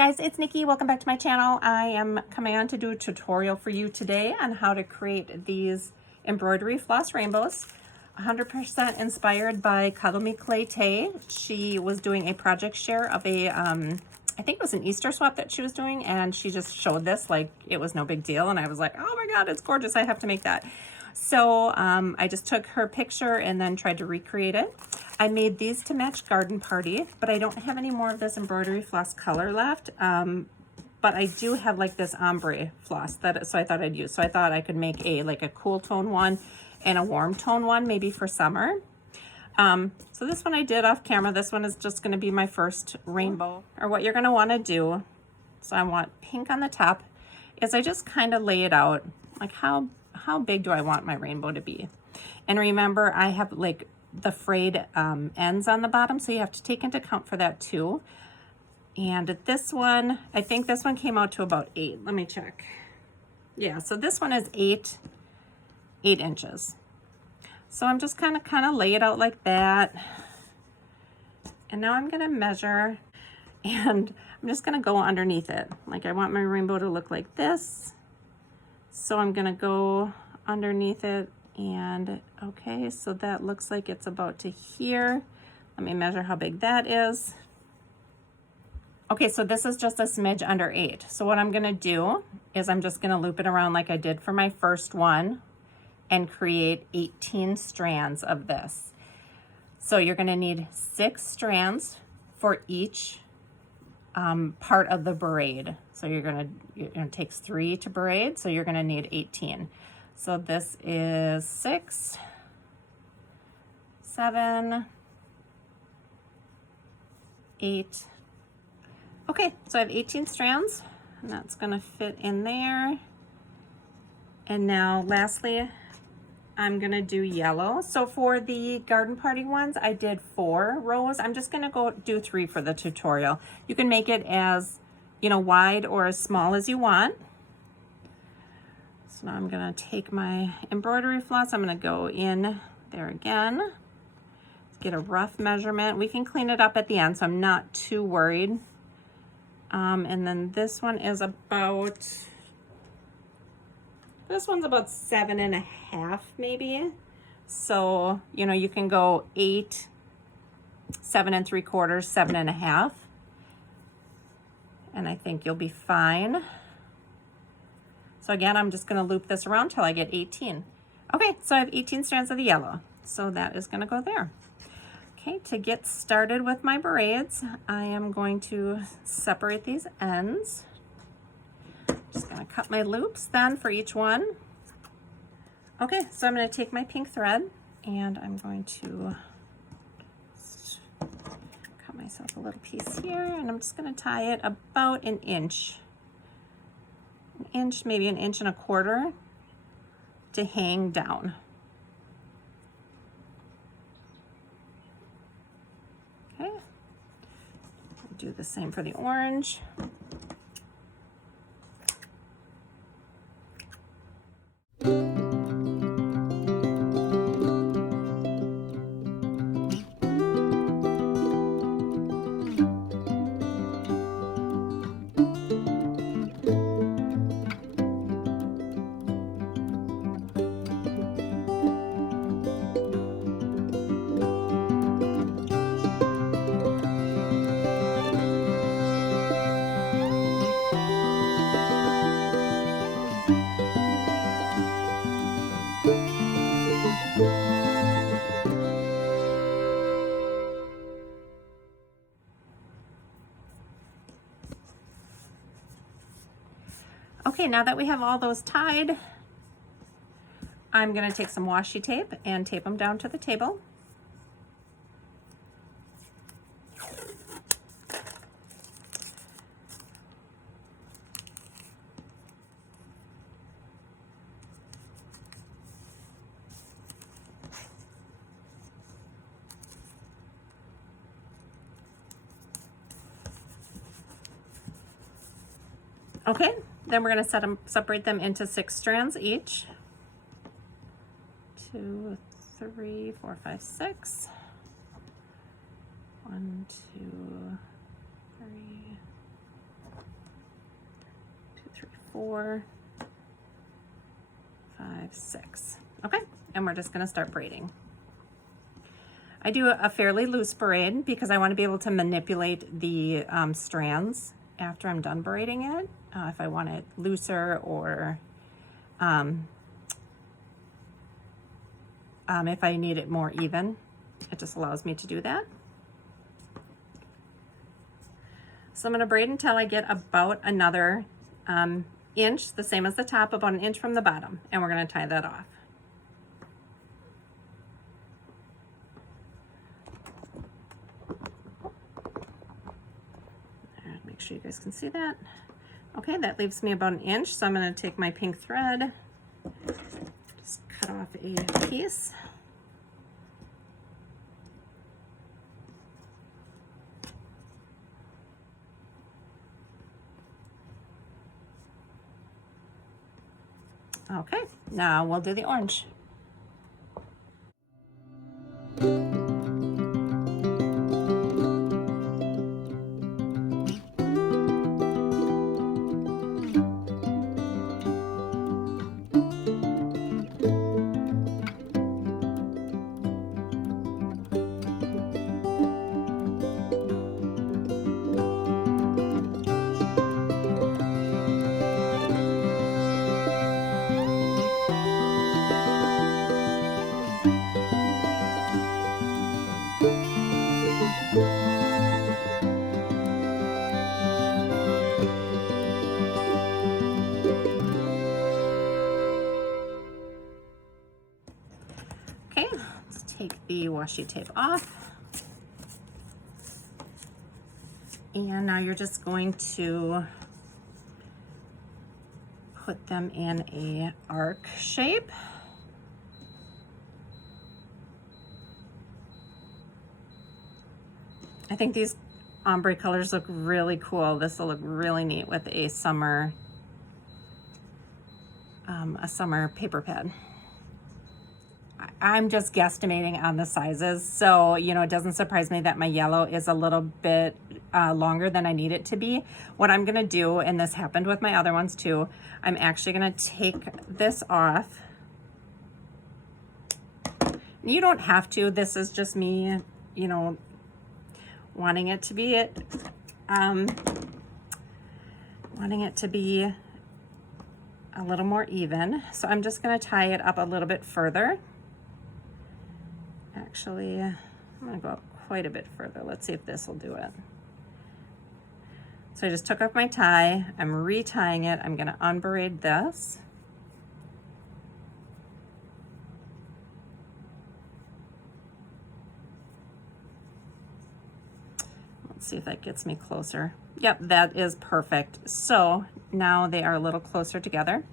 guys, it's Nikki. Welcome back to my channel. I am coming on to do a tutorial for you today on how to create these embroidery floss rainbows. 100% inspired by Cuddle Me Clay Tay. She was doing a project share of a, I think it was an Easter swap that she was doing, and she just showed this like it was no big deal. And I was like, oh my God, it's gorgeous. I have to make that. So I just took her picture and then tried to recreate it. I made these to match Garden Party, but I don't have any more of this embroidery floss color left. But I do have like this ombre floss so I thought I'd use. So I thought I could make like a cool tone one and a warm tone one, maybe for summer. So this one I did off camera. This one is just going to be my first rainbow. Or what you're going to want to do, so I want pink on the top, is I just kind of lay it out. Like how big do I want my rainbow to be? And remember, I have like the frayed ends on the bottom, so you have to take into account for that too. And this one, I think this one came out to about 8. Let me check. Yeah, so this one is 8 inches. So I'm just kind of lay it out like that. And now I'm gonna measure, and I'm just gonna go underneath it. Like I want my rainbow to look like this. So I'm gonna go underneath it, and okay, so that looks like it's about to here. Let me measure how big that is. Okay, so this is just a smidge under 8. So what I'm gonna do is I'm just gonna loop it around like I did for my first one and create 18 strands of this. So you're gonna need 6 strands for each part of the braid. So it takes 3 to braid, so you're gonna need 18. So this is 6, 7, 8. Okay, so I have 18 strands, and that's gonna fit in there. And now lastly, I'm gonna do yellow. So for the Garden Party ones, I did 4 rows. I'm just gonna go do 3 for the tutorial. You can make it as, wide or as small as you want. So now I'm gonna take my embroidery floss. I'm gonna go in there again. Get a rough measurement. We can clean it up at the end, so I'm not too worried. And then this one is about, this one's about 7.5 maybe. So, you can go 8, 7 3/4, 7.5. And I think you'll be fine. So again, I'm just gonna loop this around till I get 18. Okay, so I have 18 strands of the yellow. So that is gonna go there. Okay, to get started with my braids, I am going to separate these ends. Just gonna cut my loops then for each one. Okay, so I'm gonna take my pink thread and I'm going to cut myself a little piece here, and I'm just gonna tie it about an inch. An inch, maybe an inch and a quarter to hang down. Okay, do the same for the orange. Okay, now that we have all those tied, I'm gonna take some washi tape and tape them down to the table. Okay, then we're gonna separate them into 6 strands each. 2, 3, 4, 5, 6. 1, 2, 3, 4, 5, 6. Okay, and we're just gonna start braiding. I do a fairly loose braid because I want to be able to manipulate the strands after I'm done braiding it. If I want it looser, or if I need it more even, it just allows me to do that. So I'm going to braid until I get about another inch, the same as the top, about an inch from the bottom, and we're going to tie that off. Make sure you guys can see that. Okay, that leaves me about an inch, so I'm going to take my pink thread, just cut off a piece. Okay, now we'll do the orange. Okay, let's take the washi tape off. And now you're just going to put them in a arc shape. I think these ombre colors look really cool. This will look really neat with a summer paper pad. I'm just guesstimating on the sizes, so you know, it doesn't surprise me that my yellow is a little bit longer than I need it to be. What I'm gonna do, and this happened with my other ones too, I'm actually gonna take this off. You don't have to, this is just me, you know, wanting it to be a little more even. So I'm just gonna tie it up a little bit further. Actually, I'm gonna go up quite a bit further. Let's see if this will do it. So I just took off my tie, I'm retying it, I'm gonna unbraid this. Let's see if that gets me closer. Yep, that is perfect. So now they are a little closer together.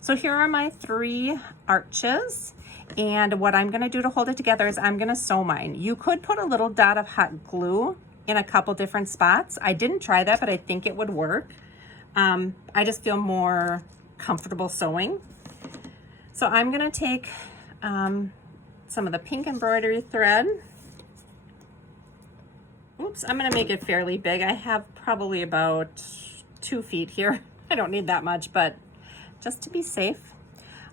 So here are my 3 arches. And what I'm gonna do to hold it together is I'm gonna sew mine. You could put a little dot of hot glue in a couple different spots. I didn't try that, but I think it would work. I just feel more comfortable sewing. So I'm gonna take some of the pink embroidery thread. Oops, I'm gonna make it fairly big. I have probably about 2 feet here. I don't need that much, but just to be safe.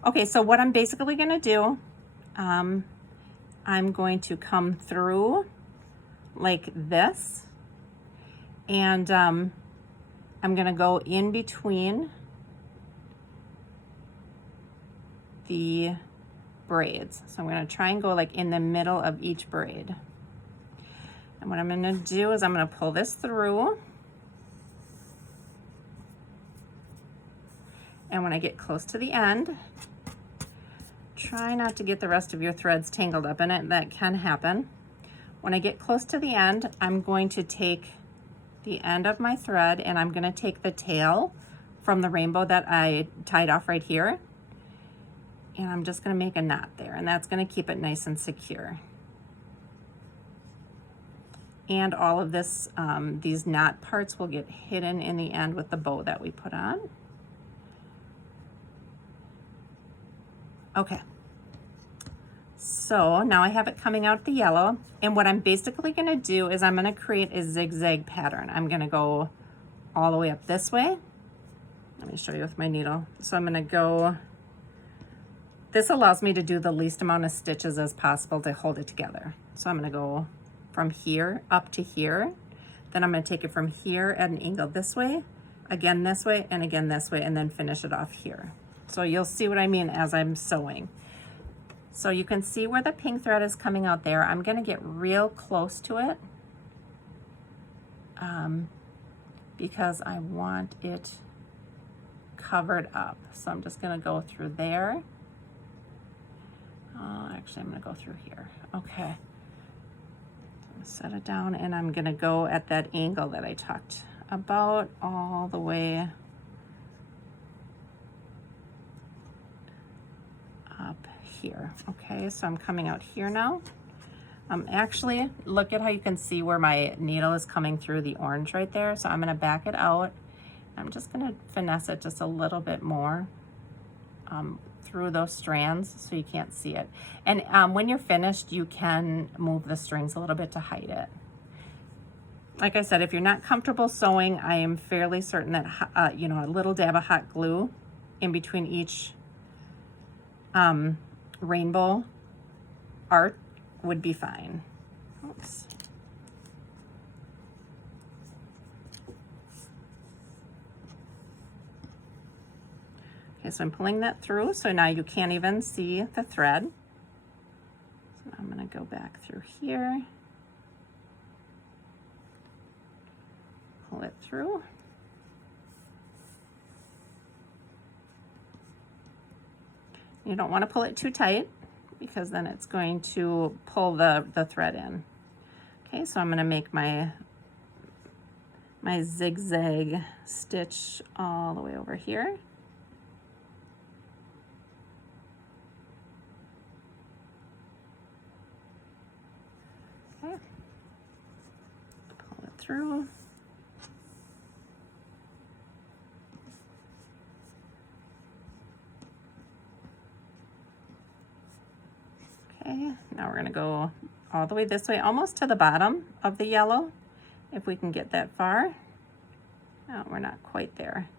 Okay, so what I'm basically gonna do, I'm going to come through like this, and I'm gonna go in between the braids. So I'm gonna try and go like in the middle of each braid. And what I'm gonna do is I'm gonna pull this through. And when I get close to the end, try not to get the rest of your threads tangled up in it. That can happen. When I get close to the end, I'm going to take the end of my thread and I'm gonna take the tail from the rainbow that I tied off right here. And I'm just gonna make a knot there, and that's gonna keep it nice and secure. And all of this, these knot parts will get hidden in the end with the bow that we put on. Okay. So now I have it coming out the yellow, and what I'm basically gonna do is I'm gonna create a zigzag pattern. I'm gonna go all the way up this way. Let me show you with my needle. So I'm gonna go, this allows me to do the least amount of stitches as possible to hold it together. So I'm gonna go from here up to here. Then I'm gonna take it from here at an angle this way, again this way, and again this way, and then finish it off here. So you'll see what I mean as I'm sewing. So you can see where the pink thread is coming out there. I'm gonna get real close to it because I want it covered up. So I'm just gonna go through there. Actually, I'm gonna go through here. Okay. Set it down, and I'm gonna go at that angle that I talked about all the way up here. Okay, so I'm coming out here now. Actually, look at how you can see where my needle is coming through the orange right there. So I'm gonna back it out. I'm just gonna finesse it just a little bit more through those strands so you can't see it. And when you're finished, you can move the strings a little bit to hide it. Like I said, if you're not comfortable sewing, I am fairly certain that you know, a little dab of hot glue in between each rainbow art would be fine. Oops. Okay, so I'm pulling that through, so now you can't even see the thread. So now I'm gonna go back through here, pull it through. You don't wanna pull it too tight because then it's going to pull the thread in. Okay, so I'm gonna make my zigzag stitch all the way over here. Okay, pull it through. Okay, now we're gonna go all the way this way, almost to the bottom of the yellow, if we can get that far. No, we're not quite there.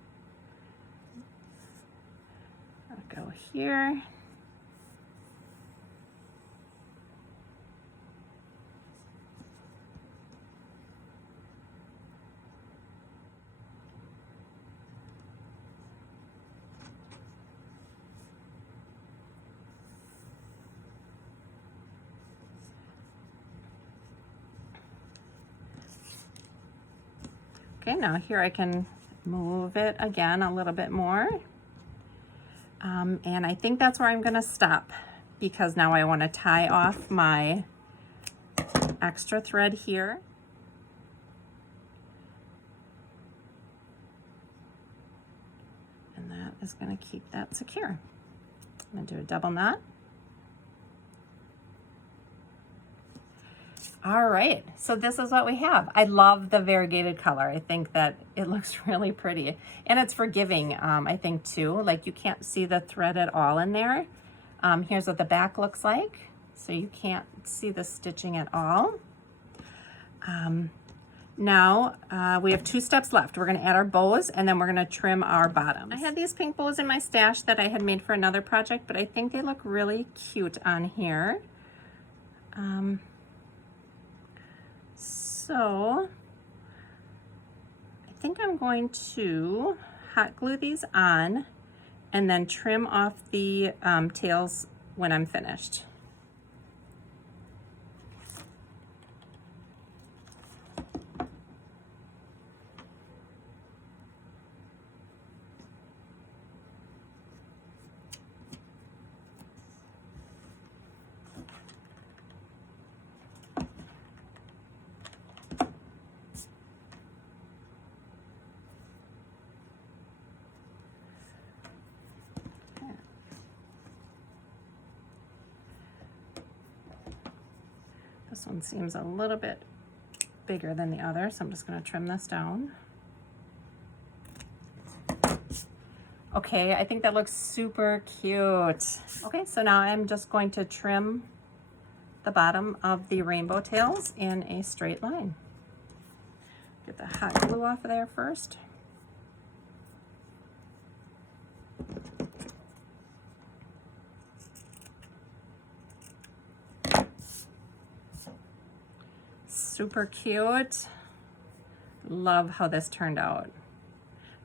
I'll go here. Okay, now here I can move it again a little bit more. And I think that's where I'm gonna stop because now I wanna tie off my extra thread here. And that is gonna keep that secure. I'm gonna do a double knot. All right, so this is what we have. I love the variegated color. I think that it looks really pretty. And it's forgiving, I think, too. Like, you can't see the thread at all in there. Here's what the back looks like. So you can't see the stitching at all. Now, we have 2 steps left. We're gonna add our bows, and then we're gonna trim our bottoms. I had these pink bows in my stash that I had made for another project, but I think they look really cute on here. So I think I'm going to hot glue these on and then trim off the tails when I'm finished. This one seems a little bit bigger than the other, so I'm just going to trim this down. Okay, I think that looks super cute. Okay, so now I'm just going to trim the bottom of the rainbow tails in a straight line. Get the hot glue off of there first. super cute. Love how this turned out.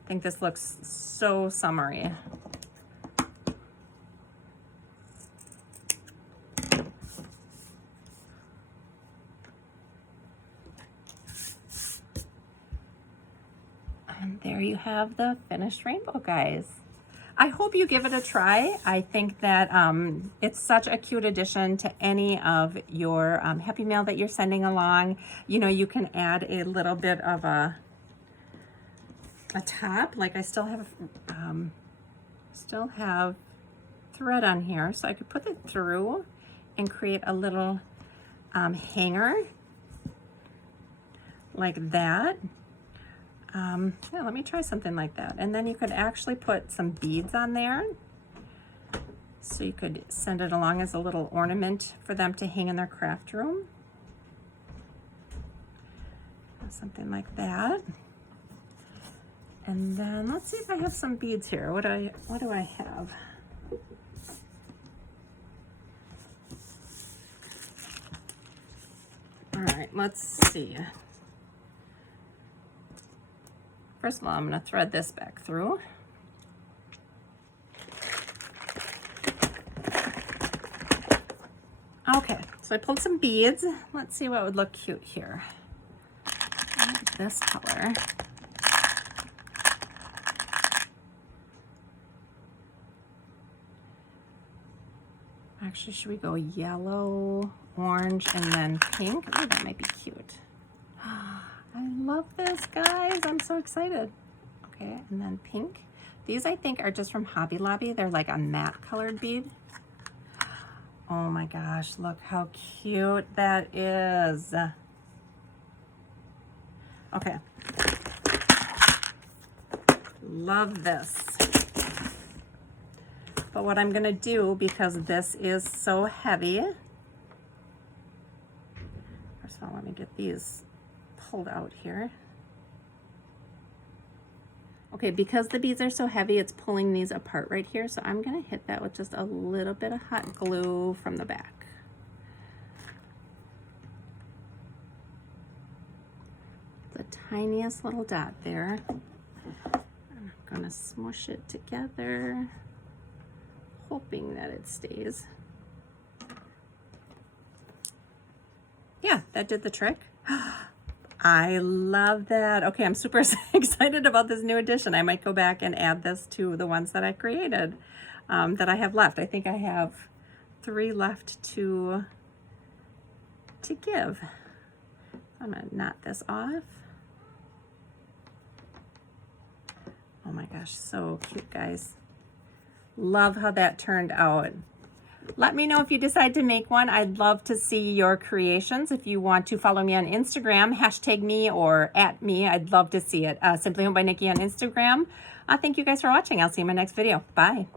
I think this looks so summery. And there you have the finished rainbow, guys. I hope you give it a try. I think that it's such a cute addition to any of your Happy Mail that you're sending along. You know, you can add a little bit of a top. Like I still have thread on here, so I could put it through and create a little hanger like that. Yeah, let me try something like that. And then you could actually put some beads on there. So you could send it along as a little ornament for them to hang in their craft room. Something like that. And then let's see if I have some beads here. What do I have? All right, let's see. First of all, I'm going to thread this back through. Okay, so I pulled some beads. Let's see what would look cute here. This color. Actually, should we go yellow, orange, and then pink? Oh, that might be cute. I love this, guys. I'm so excited. Okay, and then pink. These I think are just from Hobby Lobby. They're like a matte colored bead. Oh my gosh, look how cute that is. Okay. Love this. But what I'm gonna do, because this is so heavy, first of all, let me get these pulled out here. Okay, because the beads are so heavy, it's pulling these apart right here. So I'm gonna hit that with just a little bit of hot glue from the back. The tiniest little dot there. I'm gonna smush it together, hoping that it stays. Yeah, that did the trick. I love that. Okay, I'm super excited about this new addition. I might go back and add this to the ones that I created that I have left. I think I have 3 left to give. I'm gonna knot this off. Oh my gosh, so cute, guys. Love how that turned out. Let me know if you decide to make one. I'd love to see your creations. If you want to follow me on Instagram, hashtag me or @me. I'd love to see it. Simply Home by Nikki on Instagram. Thank you guys for watching. I'll see you in my next video. Bye.